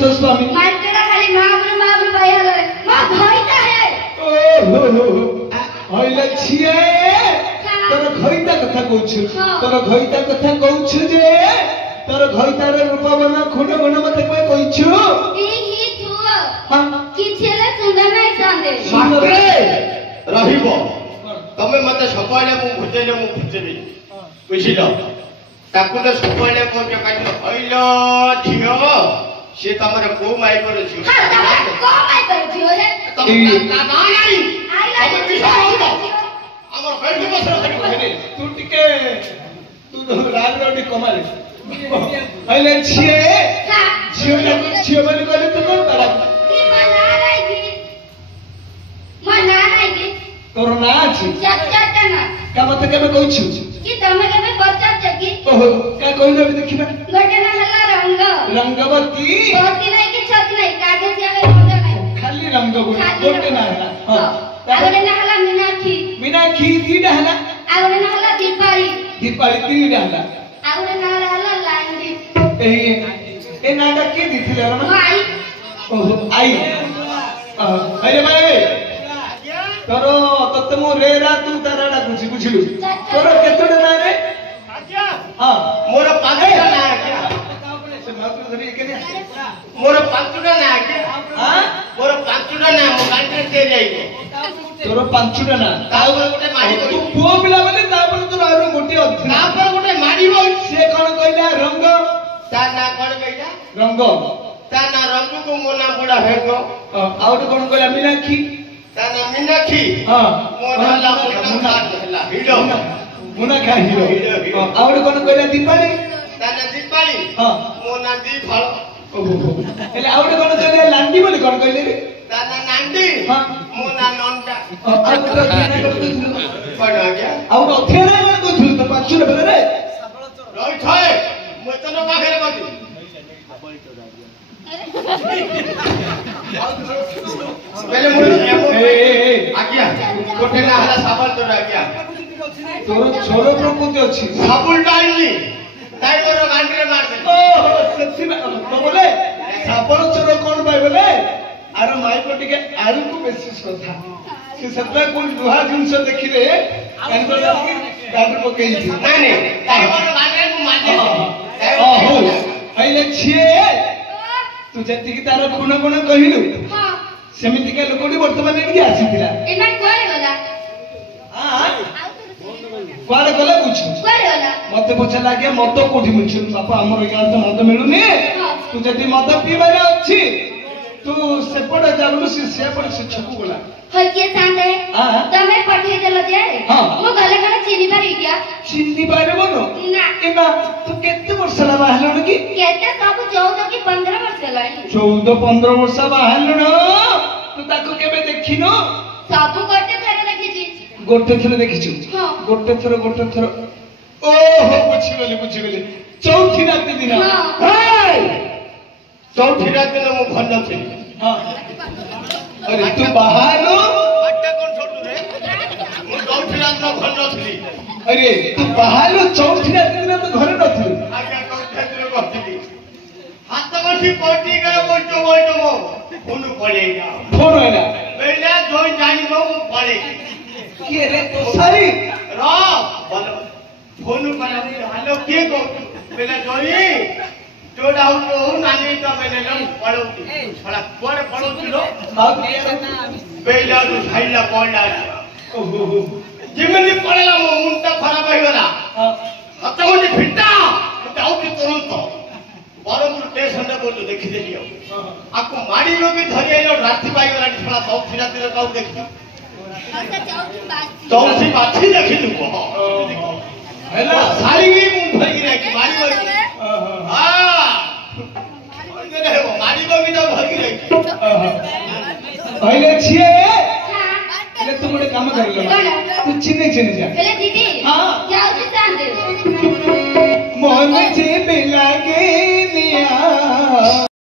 तो स्वामी मार्केट खाली महाप्रभु भैया रे मां भइता है ओ होइले छिए तोर घइता कथा कहछु तोर घइता कथा कहछु जे तोर घइता रे रूप बना खुण गुण मते कोइ कहछु ही थुआ हां किछेले सुंदर नै संदे मात्रे रहिबो तमे मते सकाळे मु भुजेबी बुझिलो ताकू तो सकाळे को के काटलो हइलो झियो से तमरे को माई कर झियो हां तमे को माई कर झियो रे तमे ना नाही आइला हमर बेटी बसरा खाली तू टिके तू राग रोटी कमाले हइले छिए छिए बने कहले तू कोन तारा की मना नाही की तोर ना अछि चाचा ना का मते केबे कहछु कि तमे केबे पचाच की ओहो का कहले भी देखिबा गोटे ना हला रंग रंगवती होती नहीं कि छत नहीं कागज या रंग नहीं खाली रंग गोटे ना हला हां आगरे ना हला मीनाक्षी तीन हला आगरे ना हला दीपाली तीन हला आगरे ना हला लांडी ए नाटक के दिथिले रे आई ओहो आई अरे भाई तोरो तत्ते मो रे रा तू ताराडा बुझी बुझिलु तोरो केतडे ना रे आज्ञा हां मोर पांचटा ना आज्ञा से मात्र धरी केने मोर पांचटा ना आज्ञा हां मोर पांचटा ना मो कांटे दे जाइबो तोरो पांचटा ना ताऊ गोटे माडी तू पुओ बिला बोले तापर तोर आरो गोटे अधि तापर गोटे माडीबो से कोन कहला रंग ता ना कोन बेटा रंग ता ना रंग को मो ना बुडा हेगो आउट कोन कहला मीनाक्षी ता ना मीनाक्षी हां मो ना ला मुना हला हीरो मुना खा हीरो आउट कोन कहला दीपाली ता ना दीपाली हां मो ना दी फळ ओहो एले आउट कोन कहला लांडी बोली कोन कहले रे ता ना नांडी हां मो ना नंटा आउट तो केना करतु पड गया आउट अथेना कोन कहथु तो पाछुले बोले रे रोई थय मो तो न पाखरे बती पहले मुझे आज्ञा गोटे ना हला साबल तो आज्ञा तोर छोरो प्रकृति अछि साबुल डालनी ताई मोर गांडरे मार दे ओ सच्ची तो बोले साबल छोरो कोन भाई बोले आरो माई को टिके आलू को बेसी श्रद्धा से सत्ता कोन दुहा जिंस देखिले एनको गांडर पकई थी नहीं ताई मोर गांडरे को मार दे ओहो आइले छिए तू जति की तार गुण गुण कहिलु हां सेमिति के लोकडी वर्तमान एठी आसीथिला एना कोरे गला हां कोरे गला पूछु कोरे गला मते पछ लागे मत कोठी मिछु बापा हमर गां तो मत मिलुनी तू जति मत पीबारे अछि तू सेपड जाबलु से सेपड से छकु गला होय के सांदे हां तमे पठे देलो जे हां मो गले गले चिनी पारी गया चिन्नी बारे बनो ना एबा तू केते वर्ष ला बाहलण की केते सब 14 की 15 वर्ष लानी 14-15 वर्ष बाहलण तू ताको केबे देखिनो सब गोटे थरे देखिछि गोटे थरे देखिछु हां गोटे थर ओहो बुझी गेली चौथी रात दिन हां चौथी रात दिन मो घर न थी हां अरे तू बाहरो अट्टा कोन छोटू रे मो चौथी रात न घर न थी अरे तू बाहरो चौथी रात दिन तो घरे नथि आज्ञा चौथी रात दिन कहती हाथ गठी कोटी गए बोलतो मो फोन पड़ेगा फोन हैला बेला जोई जानी मो पड़े के रे तो सारी रा बोलो फोन करा हालो के को बेला जोई जोड़ा हो नानी तो बेले लम पड़ो थोड़ा कोड़ पड़ो लो बेला जो खाइला पड़ा ओहो जिमनी पड़ेला मो मुंटा खराब हो गला हत मुंडी फिटा आउट तुरंत बरमपुर स्टेशन रे बोल देखि देलियो आको माडी लो भी धरि आइलो राती पाई गला थोड़ा सब फिरा दिन काउ देखि चौथी बाछी देखि लु हैला सारी मु धरि रे की माडी लो हां ओने रे माडी लो भी तो धरि रे पहले छिए ले तू मोटे काम कर लो तू चिने जा पहले दीदी हां जाऊ जी सांदे मोहन जे बेलागे